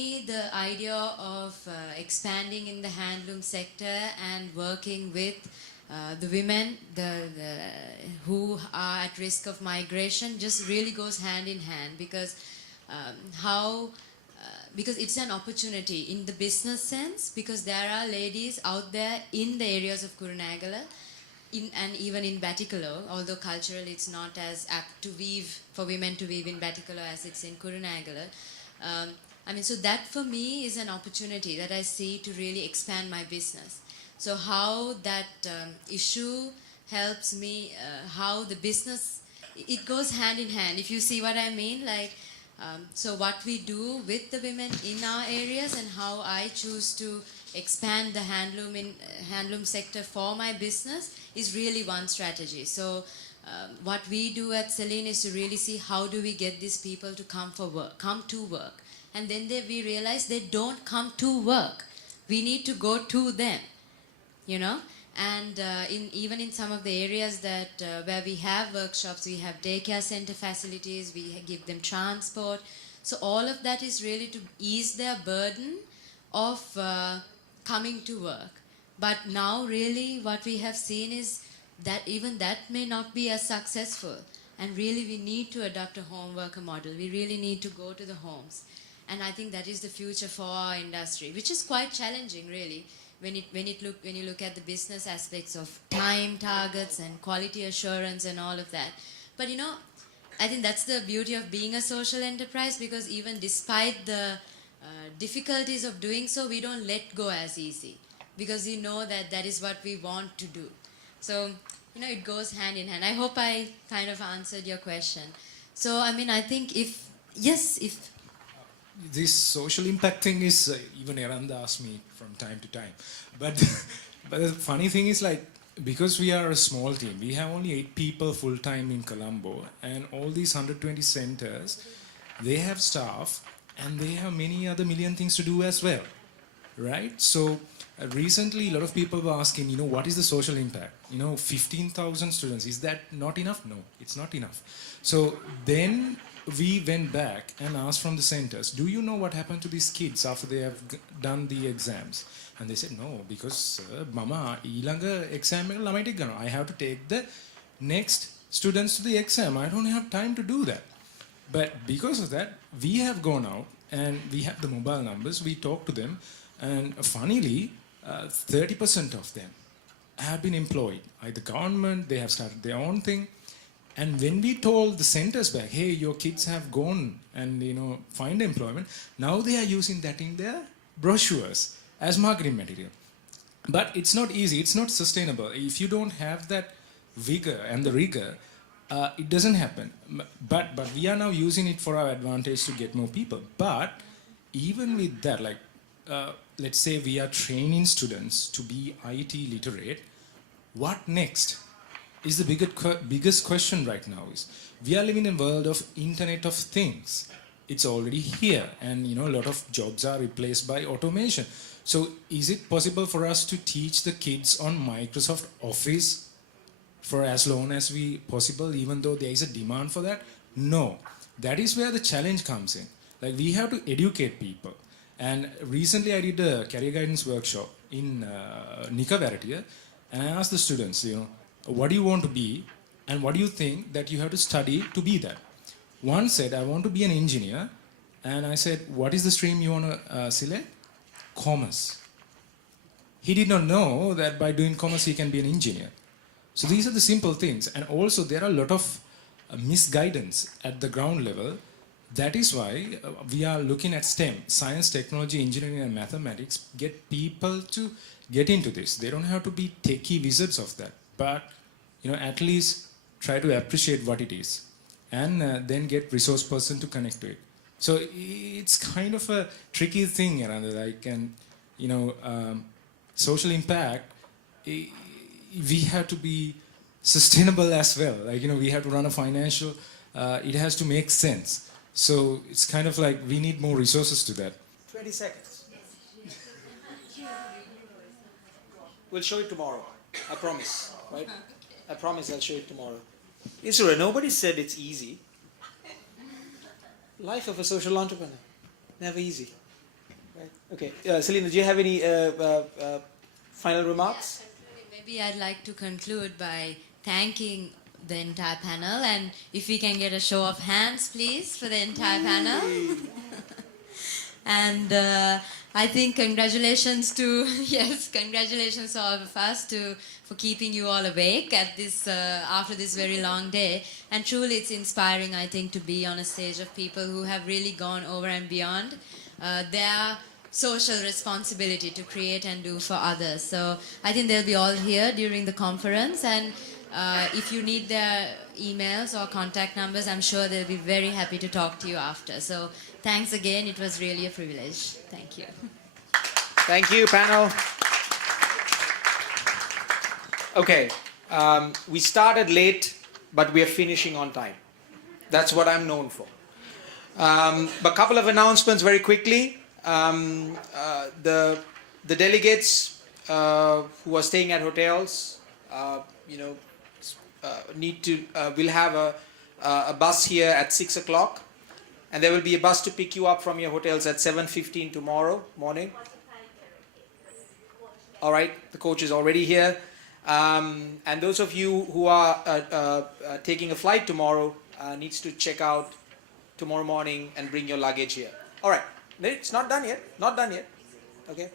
The idea of expanding in the handloom sector and working with the women who are at risk of migration just really goes hand in hand, because because it's an opportunity in the business sense, because there are ladies out there in the areas of Kurunagala and even in Batticaloa, although culturally it's not as apt to weave, for women to weave in Batticaloa as it's in Kurunagala. So that for me is an opportunity that I see to really expand my business. So how that issue helps me, how the business, it goes hand in hand, if you see what I mean. So what we do with the women in our areas and how I choose to expand the handloom sector for my business is really one strategy. So what we do at Celine is to really see how do we get these people to come to work. And then we realize they don't come to work. We need to go to them, And even in some of the areas where we have workshops, we have daycare center facilities, we give them transport. So all of that is really to ease their burden of coming to work. But now really what we have seen is that even that may not be as successful. And really we need to adopt a home worker model. We really need to go to the homes. And I think that is the future for our industry, which is quite challenging really, when you look at the business aspects of time targets and quality assurance and all of that. But I think that's the beauty of being a social enterprise, because even despite the difficulties of doing so, we don't let go as easy, because we know that is what we want to do. So it goes hand in hand. I hope I kind of answered your question. So I think if this social impact thing is, even Eranda asks me from time to time. But the funny thing is, because we are a small team, we have only 8 people full-time in Colombo, and all these 120 centers, they have staff, and they have many other million things to do as well, right? So recently, a lot of people were asking, what is the social impact? 15,000 students, is that not enough? No, it's not enough. So then we went back and asked from the centers, do you know what happened to these kids after they have done the exams? And they said, no, because mama, ඊළඟ exam එක ළමයිට ගන්නවා. I have to take the next students to the exam. I don't have time to do that. But because of that, we have gone out and we have the mobile numbers, we talk to them, and funnily, 30% of them have been employed. Either government, they have started their own thing. And when we told the centers back, hey, your kids have gone and find employment, now they are using that in their brochures as marketing material. But it's not easy, it's not sustainable. If you don't have that vigor and the rigor, it doesn't happen. But we are now using it for our advantage to get more people. But even with that, let's say we are training students to be IT literate, what next? Is the biggest question right now. Is we are living in a world of Internet of Things. It's already here, and a lot of jobs are replaced by automation. So is it possible for us to teach the kids on Microsoft Office for as long as we possible, even though there is a demand for that? No. That is where the challenge comes in. We have to educate people. And recently I did a career guidance workshop in Nikavaratia, and I asked the students, what do you want to be, and what do you think that you have to study to be that? One said, I want to be an engineer. And I said, what is the stream you want to select? Commerce. He did not know that by doing commerce he can be an engineer. So these are the simple things. And also there are a lot of misguidance at the ground level. That is why we are looking at STEM, science, technology, engineering and mathematics, get people to get into this. They don't have to be techie wizards of that. But at least try to appreciate what it is, and then get resource person to connect to it. So it's kind of a tricky thing, social impact. We have to be sustainable as well. We have to run a financial. It has to make sense. So it's kind of we need more resources to that. 20 seconds. We'll show it tomorrow. I promise. Right? I promise I'll show it tomorrow. Isra, nobody said it's easy. Life of a social entrepreneur. Never easy. Okay. Selena, do you have any final remarks? Maybe I'd like to conclude by thanking the entire panel, and if we can get a show of hands, please, for the entire panel. And I think congratulations to congratulations to all of us for keeping you all awake at this after this very long day. And truly, it's inspiring, I think, to be on a stage of people who have really gone over and beyond their social responsibility to create and do for others. So I think they'll be all here during the conference, and if you need their emails or contact numbers, I'm sure they'll be very happy to talk to you after. So thanks again. It was really a privilege. Thank you. Thank you, panel. Okay, we started late, but we are finishing on time. That's what I'm known for. A couple of announcements very quickly. The delegates who are staying at hotels, we'll have a bus here at 6 o'clock, and there will be a bus to pick you up from your hotels at 7:15 tomorrow morning. All right, the coach is already here. And those of you who are taking a flight tomorrow needs to check out tomorrow morning and bring your luggage here. All right, it's not done yet. Not done yet. Okay.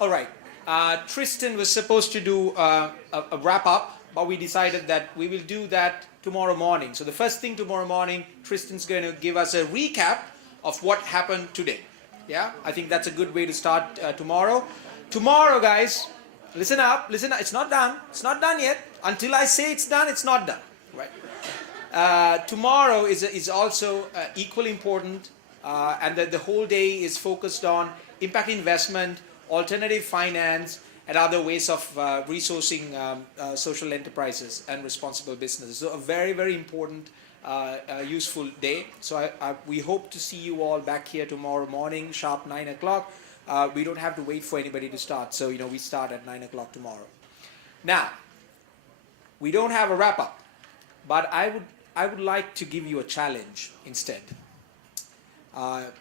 All right. Tristan was supposed to do a wrap up, but we decided that we will do that tomorrow morning. So the first thing tomorrow morning, Tristan's going to give us a recap of what happened today. Yeah, I think that's a good way to start tomorrow. Tomorrow, guys, listen up, listen up. It's not done. It's not done yet. Until I say it's done, it's not done. Right? Tomorrow is also equally important, and that the whole day is focused on impact investment, alternative finance, and other ways of resourcing social enterprises and responsible businesses. So a very, very important, useful day. So we hope to see you all back here tomorrow morning, sharp 9 o'clock. We don't have to wait for anybody to start. So, we start at 9 o'clock tomorrow. Now, we don't have a wrap-up, but I would like to give you a challenge instead.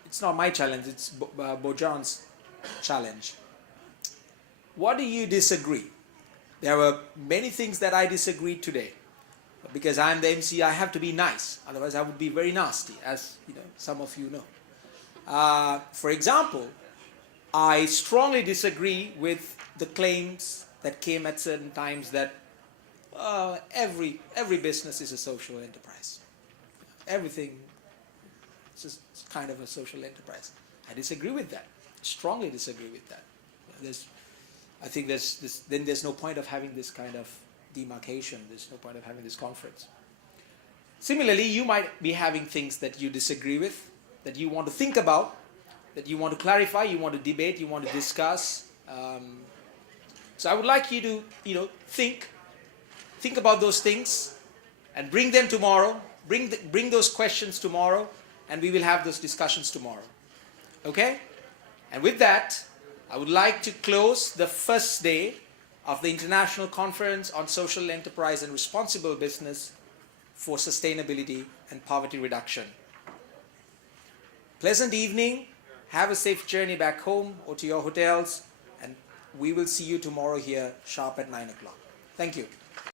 It's not my challenge, it's Bojan's challenge. What do you disagree? There were many things that I disagreed today. But because I'm the MC, I have to be nice. Otherwise, I would be very nasty, as some of you know. For example, I strongly disagree with the claims that came at certain times that every business is a social enterprise. Everything is just kind of a social enterprise. I disagree with that. Strongly disagree with that. I think there's no point of having this kind of demarcation. There's no point of having this conference. Similarly, you might be having things that you disagree with, that you want to think about, that you want to clarify, you want to debate, you want to discuss. So I would like you to, think about those things and bring them tomorrow. Bring those questions tomorrow, and we will have those discussions tomorrow. Okay? And with that, I would like to close the first day of the International Conference on Social Enterprise and Responsible Business for Sustainability and Poverty Reduction. Pleasant evening. Have a safe journey back home or to your hotels, and we will see you tomorrow here sharp at 9 o'clock. Thank you.